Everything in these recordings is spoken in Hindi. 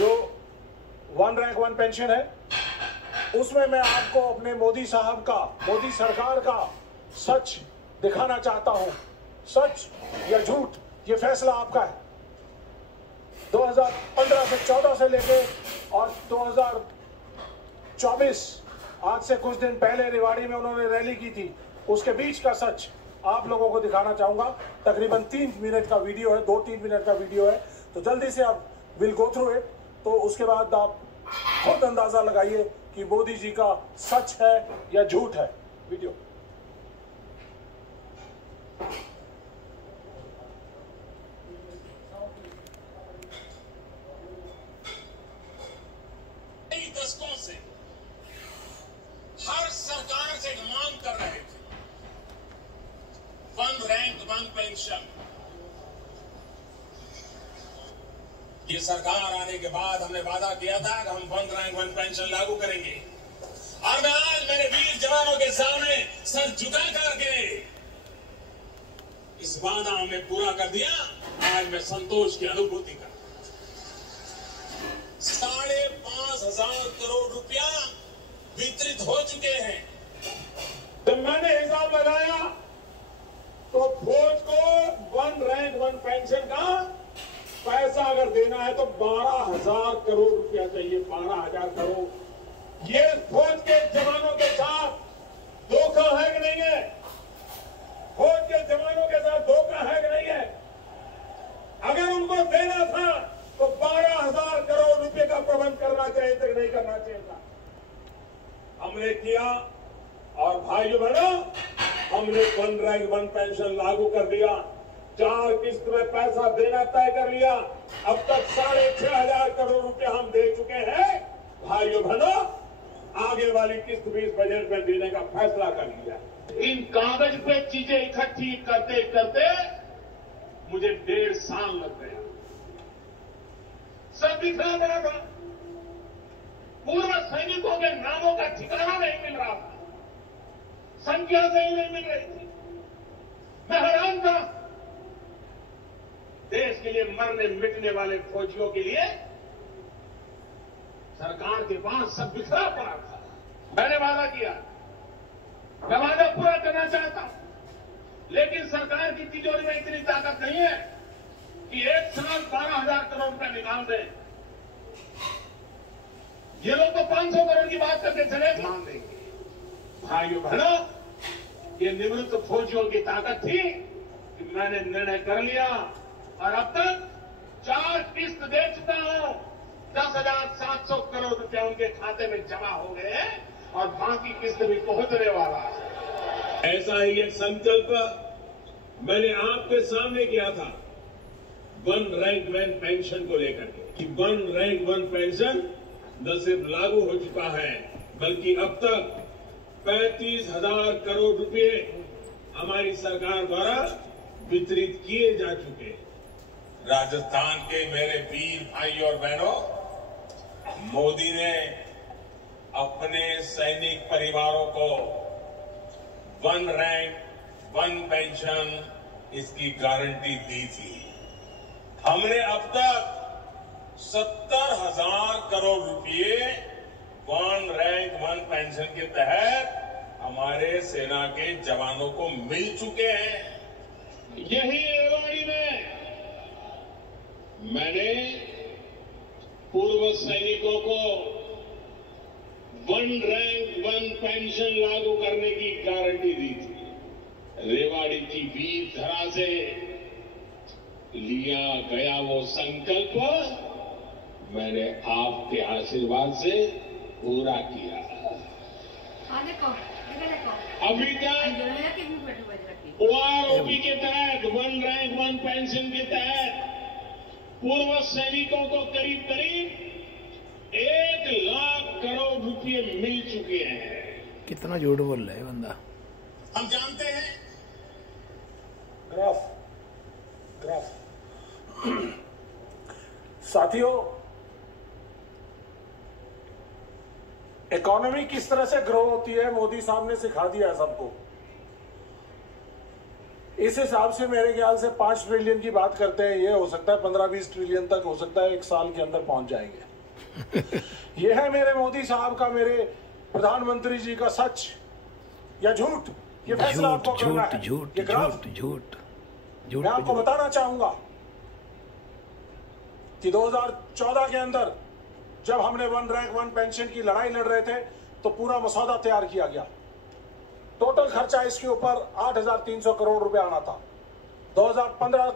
जो वन रैंक वन पेंशन है, उसमें मैं आपको अपने मोदी साहब का, मोदी सरकार का सच दिखाना चाहता हूं। सच या झूठ, ये फैसला आपका है। 2015 से 14 से लेके और 2024 आज से कुछ दिन पहले रेवाड़ी में उन्होंने रैली की थी, उसके बीच का सच आप लोगों को दिखाना चाहूंगा। तकरीबन 3 मिनट का वीडियो है, 2-3 मिनट का वीडियो है, तो जल्दी से आप विल गो थ्रू इट। तो उसके बाद आप खुद अंदाजा लगाइए कि मोदी जी का सच है या झूठ है। वीडियो दशकों से हर सरकार से मांग कर रहे थे, वन रैंक वन पेंशन। ये सरकार आने के बाद हमने वादा किया था कि हम वन रैंक वन पेंशन लागू करेंगे, और मैं आज मेरे वीर जवानों के सामने सर झुका करके इस वादा हमने पूरा कर दिया। आज मैं संतोष की अनुभूति कर 5,500 करोड़ रुपया वितरित हो चुके हैं। जब मैंने हिसाब लगाया तो फौज को वन रैंक वन पेंशन का पैसा अगर देना है तो 12,000 करोड़ रुपया चाहिए। 12,000 करोड़। ये फौज के जवानों के साथ धोखा है कि नहीं है? फौज के जवानों के साथ धोखा है कि नहीं है? अगर उनको देना था तो 12,000 करोड़ रुपए का प्रबंध करना चाहिए था कि नहीं करना चाहिए था? हमने किया, और भाइयों बहनों, हमने वन रैंक वन पेंशन लागू कर दिया। 4 किस्त में पैसा देना तय कर लिया। अब तक 6,500 करोड़ रुपए हम दे चुके हैं। भाइयों बहनों, आगे वाली किस्त भी इस बजट में देने का फैसला कर लिया। इन कागज पे चीजें इकट्ठी करते करते मुझे 1.5 साल लग गया। सब दिखा रहा था, पूर्व सैनिकों के नामों का ठिकाना नहीं मिल रहा था, संख्या सही नहीं मिल रही थी। मैं हैरान था। देश के लिए मरने मिटने वाले फौजियों के लिए सरकार के पास सब बिखरा पड़ा था। मैंने वादा किया, मैं वादा पूरा करना चाहता हूं, लेकिन सरकार की तिजोरी में इतनी ताकत नहीं है कि एक साल 12,000 करोड़ रुपया निकाल दें। ये लोग तो 500 करोड़ की बात करके चले मान देंगे। भाइयों बहनों, ये निवृत्त फौजियों की ताकत थी कि मैंने निर्णय कर लिया, और अब तक 4 किस्त दे चुका हूं। 10,700 करोड़ रुपया उनके खाते में जमा हो गए हैं, और बाकी किस्त भी पहुंचने वाला है। ऐसा ही एक संकल्प मैंने आपके सामने किया था वन रैंक वन पेंशन को लेकर के, कि वन रैंक वन पेंशन न सिर्फ लागू हो चुका है, बल्कि अब तक 35,000 करोड़ रुपए हमारी सरकार द्वारा वितरित किए जा चुके हैं। राजस्थान के मेरे वीर भाई और बहनों, मोदी ने अपने सैनिक परिवारों को वन रैंक वन पेंशन इसकी गारंटी दी थी। हमने अब तक 70,000 करोड़ रुपए वन रैंक वन पेंशन के तहत हमारे सेना के जवानों को मिल चुके हैं। यही रेवाड़ी में मैंने पूर्व सैनिकों को वन रैंक वन पेंशन लागू करने की गारंटी दी थी। रेवाड़ी की वीर धरा से लिया गया वो संकल्प मैंने आपके आशीर्वाद से पूरा किया। अभी तक ओआरओपी के तहत वन रैंक वन पेंशन के तहत पूर्व सैनिकों को करीब करीब 1 लाख करोड़ रुपए मिल चुके हैं। कितना झूठ बोल रहा है बंदा। हम जानते हैं ग्राफ साथियों, इकोनॉमी किस तरह से ग्रो होती है मोदी साहब ने सिखा दिया है सबको। इस हिसाब से मेरे ख्याल से 5 ट्रिलियन की बात करते हैं, ये हो सकता है 15-20 ट्रिलियन तक हो सकता है 1 साल के अंदर पहुंच जाएंगे। ये है मेरे मोदी साहब का, मेरे प्रधानमंत्री जी का सच या झूठ, ये फैसला आपको करना है। झूठ झूठ झूठ झूठ। मैं आपको बताना चाहूंगा कि 2014 के अंदर जब हमने 1 रैंक 1 पेंशन की लड़ाई लड़ रहे थे तो पूरा मसौदा तैयार किया गया। टोटल खर्चा इसके ऊपर 8,300 करोड़ रुपए आना था। 2015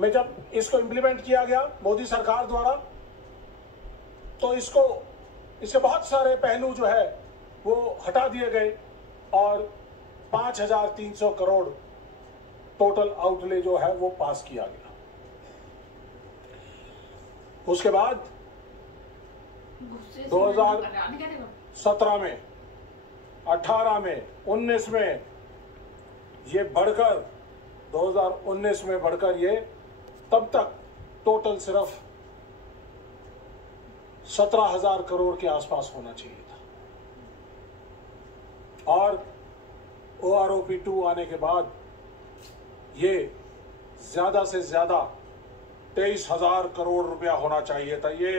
में जब इसको इंप्लीमेंट किया गया मोदी सरकार द्वारा, तो इसके बहुत सारे पहलू जो है वो हटा दिए गए और 5,300 करोड़ टोटल आउटले जो है वो पास किया गया। उसके बाद 2017 में, 18 में, 19 में ये बढ़कर 2019 में बढ़कर ये तब तक टोटल सिर्फ 17,000 करोड़ के आसपास होना चाहिए था। और OROP 2 आने के बाद ये ज्यादा से ज्यादा 23,000 करोड़ रुपया होना चाहिए था। ये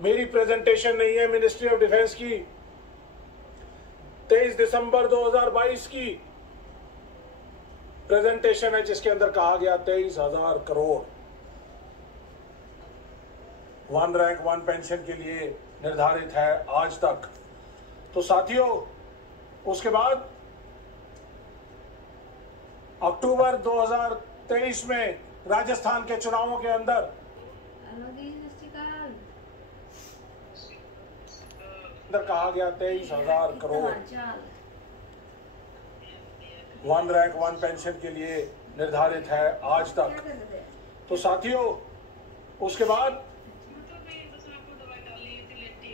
मेरी प्रेजेंटेशन नहीं है, मिनिस्ट्री ऑफ डिफेंस की 23 दिसंबर 2022 की प्रेजेंटेशन है, जिसके अंदर कहा गया 23,000 करोड़ 1 रैंक 1 पेंशन के लिए निर्धारित है आज तक। तो साथियों, उसके बाद अक्टूबर 2023 में राजस्थान के चुनावों के अंदर कहा गया 23,000 करोड़ 1 रैंक 1 पेंशन के लिए निर्धारित है आज तक। तो साथियों, उसके बाद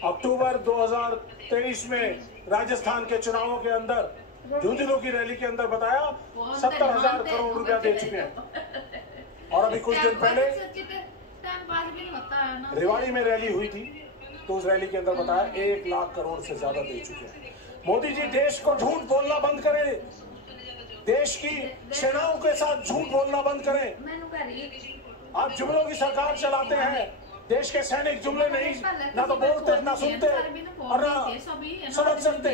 अक्टूबर 2023 में राजस्थान के चुनावों के अंदर झुंझुनू की रैली के अंदर बताया 70,000 करोड़ रुपया दे चुके हैं। और अभी कुछ दिन पहले रेवाड़ी में रैली हुई थी, तो उस रैली के अंदर बताया 1 लाख करोड़ से ज्यादा दे चुके हैं। मोदी जी, देश को झूठ बोलना बंद करें, देश की सेनाओं के साथ झूठ बोलना बंद करें। आप जुमलों की सरकार चलाते हैं, देश के सैनिक जुमले नहीं ना तो बोलते, ना सुनते और ना समझ सकते।